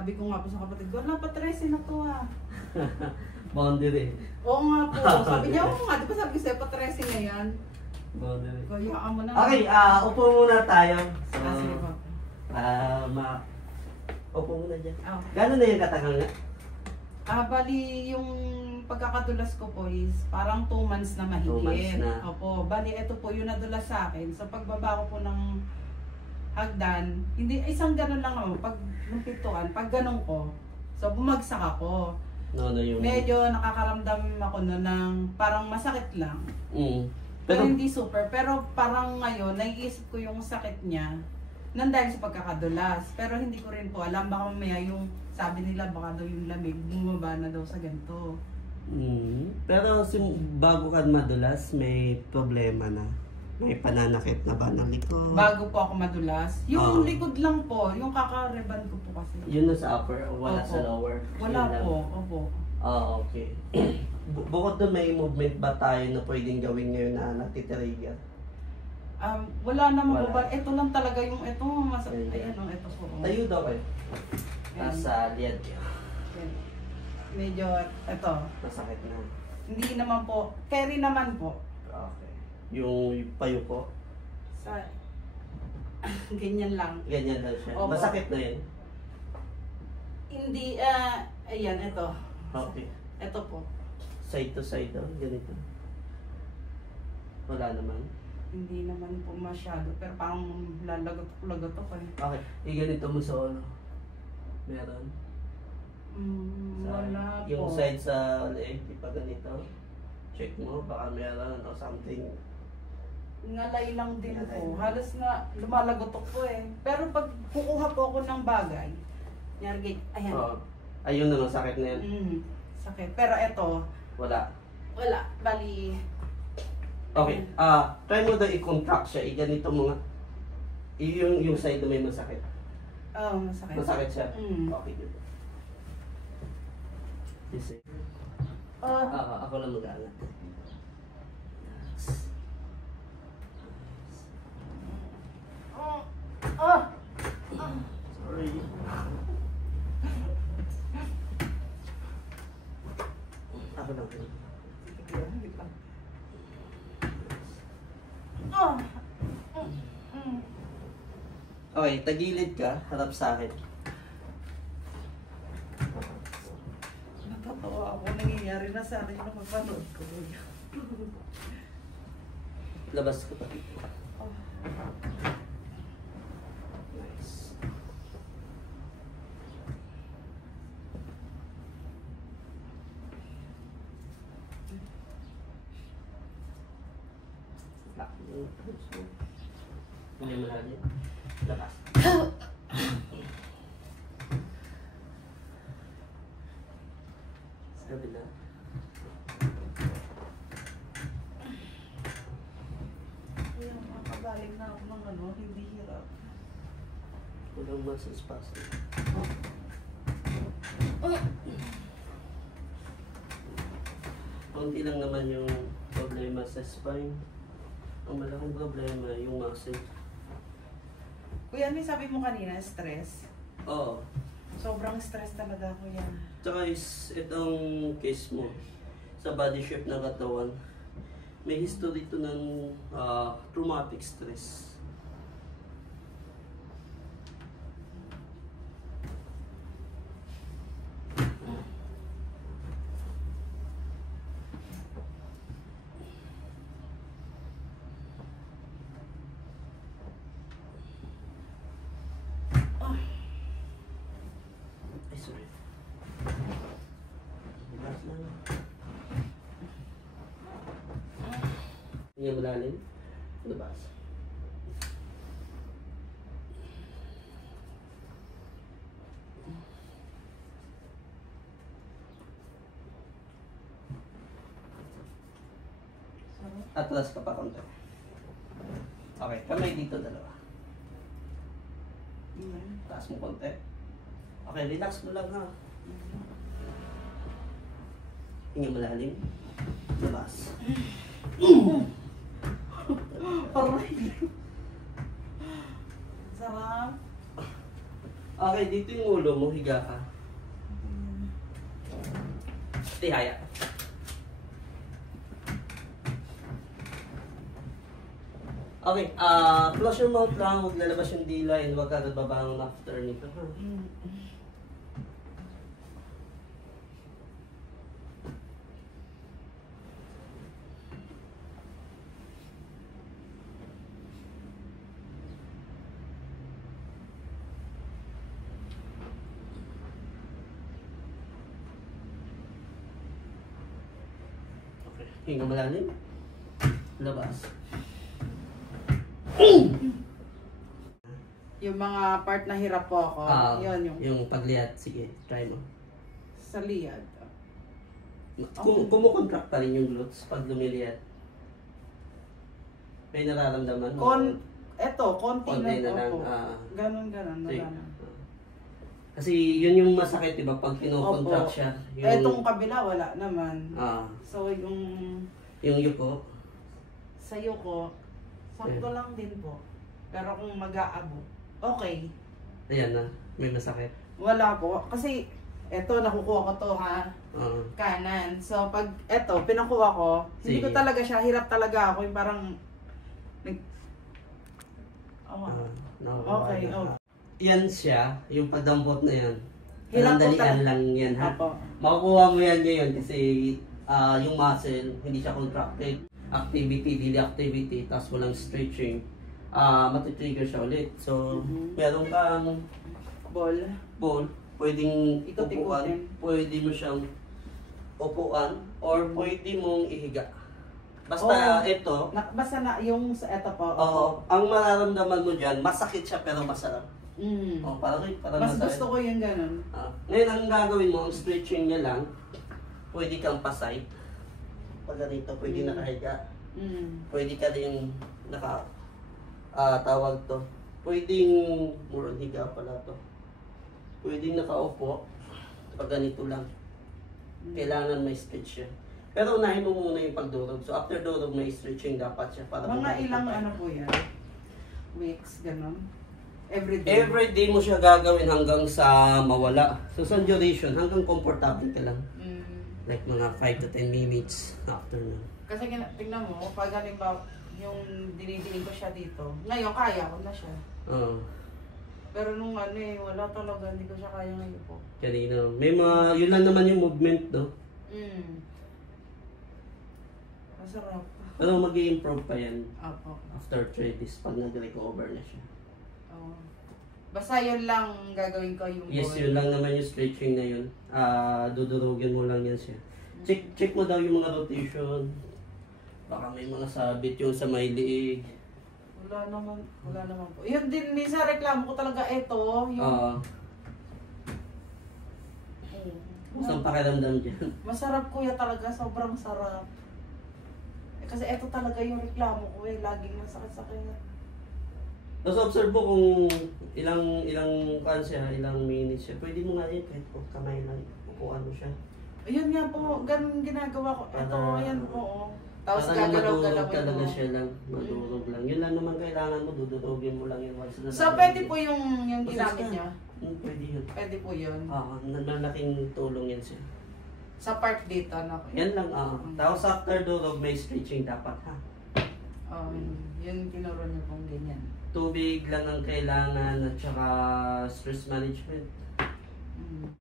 Sabi ko nga po sa kapatid ko, wala pa 13 na to ah. Boundary. Oo nga po. Sabi niya, oo nga, di ba sabi ko sa'yo pa 13 na yan? Boundary. Kaya mo na. Okay, upo muna tayo. So, Sige po. upo muna dyan. Oh. Gano'n na yung katagal nga? Bali yung pagkakadulas ko po is parang 2 months na mahigit. 2 months na. Opo, bali ito po yung nadulas sa akin. Sa pagbaba ko po ng hagdan, hindi, isang ganun lang naman, pag nung pintuan, pag ganun ko, so bumagsak ako. No, yung... Medyo nakakaramdam ako nun ng parang masakit lang. Pero hindi super, pero parang ngayon, naiisip ko yung sakit niya nang dahil sa pagkakadulas. Pero hindi ko rin po alam, baka mamaya yung sabi nila baka daw yung lamig, bumaba na daw sa ganito. Pero bago ka madulas, may problema na. May pananakit na ba ng likod? Bago po ako madulas, yung likod lang po, yung kakareban ko po kasi. Yun na sa upper o wala Opo. sa lower? Wala po, opo. Okay. Bukod doon, may movement ba tayo na pwedeng gawin ngayon na natitrigger? Wala naman Wala. po ba? Ito lang talaga yung ito, ayan o, ito po. Tayo daw kayo. Ayan. Nasa liad kayo. Ayan. Medyo, ito. Masakit na. Hindi naman po, carry naman po. Okay. Yung payo ko, Sa, ganyan lang. ganyan lang siya. Opo. Masakit na yun. Hindi, ayan, ito. Okay. Ito po. Side to side daw, ganito. Wala naman. Hindi naman po masyado, pero parang lalagot ako eh. Okay. Ganito mo sa ulo. Meron. Wala po. Yung side sa leg, di pa ganito. Check mo, baka meron o something. Ngalay lang din Ngalay po. lang. Halos na lumalagotok po eh. Pero pag kukuha po ako ng bagay, nyargit, ayan. Oo. Ayun na, sakit na yan. Sakit. Pero eto, Wala. wala. Bali, Okay. Try mo daw i-contract siya. Ganito mo nga. Yung side na may masakit. masakit. Masakit siya? Mm. Okay, good. This is... ako lang mag-aangat. Sorry. Ako lang. Okay, tagilid ka, harap sa akin. Natatawa ako. Nangyayari na sa akin na magpanood ko. Labas ka pa dito. Nice. Hindi mo lagi. Labas. Sa kabila. Kaya makagaling na ako ng ano, hindi hirap. Walang muscle spasm. Konti lang naman yung problema sa spine. Ang malaking problema yung muscle. Kuya, may sabi mo kanina, stress. Oo. Sobrang stress talaga, kuya. Tsaka itong case mo sa body shape ng katawan, may history ito ng traumatic stress. Ay, sorry. Relax lang. Tingnan mo lalim. Labas. Atras ka pa konti. Okay, kamay dito dalawa. Taas mo konti. Okay, relax mo lang ha. Hinga malalim. Labas. Aray! Sarap. Okay, dito yung ulo mo, higa ka. Tihaya. Okay, close your mouth lang, huwag lalabas yung dila, and huwag ka babangon after nito. Okay, hinga malalim. Labas. Yung mga part na hirap po ako, yun yung pagliat. Sige, try mo. sa liad. Kumukontract pa rin yung glutes pag lumiliat. May nararamdaman mo? Konti na lang. Ganon, sige. wala na. Kasi yun yung masakit, diba? Pag kinokontract siya. Etong kabila, wala naman. So, yung yuko? sa yuko, sakto lang din po. Pero kung mag-aabot, okay. Ayan na, may masakit. Wala po. Kasi, nakukuha ko to ha. Kanan. So, pag pinakuha ko, hindi ko talaga siya, hirap talaga ako. Yung parang, okay. Yan siya, yung pagdampot na yan. Hirap po Dalian lang yan ha. Makukuha mo yan ngayon kasi yung muscle, hindi siya contracted. Activity, daily activity, tapos walang stretching. Matitrigger siya ulit. So, meron kang ball, pwedeng upuan, pwede mo siyang upuan, or pwede mong ihiga. Basta ito. Basta na yung sa po. Ang mararamdaman mo dyan, masakit siya pero masarap. Parang mas masarap. Gusto ko yung ganun. Ngayon, ang gagawin mo, ang stretching niya lang, pwede kang pasay. Pag ganito, pwede nakahiga. Pwede ka din tawag to. Pwedeng murang higa pala to. Pwedeng nakaupo. Pag ganito lang. Kailangan may stretch siya. Pero unahin mo muna yung pagdurog. So after durog, may stretching dapat siya. Para mga ilang po yan? Weeks, ganun? Everyday? Everyday mo siya gagawin hanggang sa mawala. So sa duration, hanggang comfortable ka lang. Like mga 5 to 10 minutes after nun. Kasi tingnan mo, pag halimbawa yung dinidinig ko siya dito, ngayon kaya ko na siya. Pero nung wala talaga, hindi ko siya kaya ngayon po. Kanina, may yun lang naman yung movement, no? Masarap. Pero mag-i-improve pa yan. After 3 days, pag nag-recover na siya. Basta yun lang gagawin ko yung Yes, yun lang naman yung stretching na yun. Dudurugin mo lang yan siya. Check mo daw yung mga rotation. Baka may mga sabit yung sa may liig. Wala naman po. Yun din, minsan reklamo ko talaga yung... Saan pakiramdam dyan? Masarap kuya talaga, sobrang sarap. Kasi talaga yung reklamo ko laging masakit-sakit. Tapos observe mo kung ilang minutes siya. Pwede mo nga yun kahit kamay lang, upuan mo siya. Ayun nga po, ganun ginagawa ko. Ayan po. Tapos gagalaw-galaw talaga siya lang, madurog lang. Yun lang naman kailangan mo, dudurogin mo lang yun. So pwede po yung ginamit niya? Pwede yun. Pwede po yun? Malaking tulong yan siya. Sa part dito, Yan lang, Tapos after durog, may stretching dapat, ha? Yun tinuro niyo pong ganyan. Tubig lang ang kailangan at saka stress management.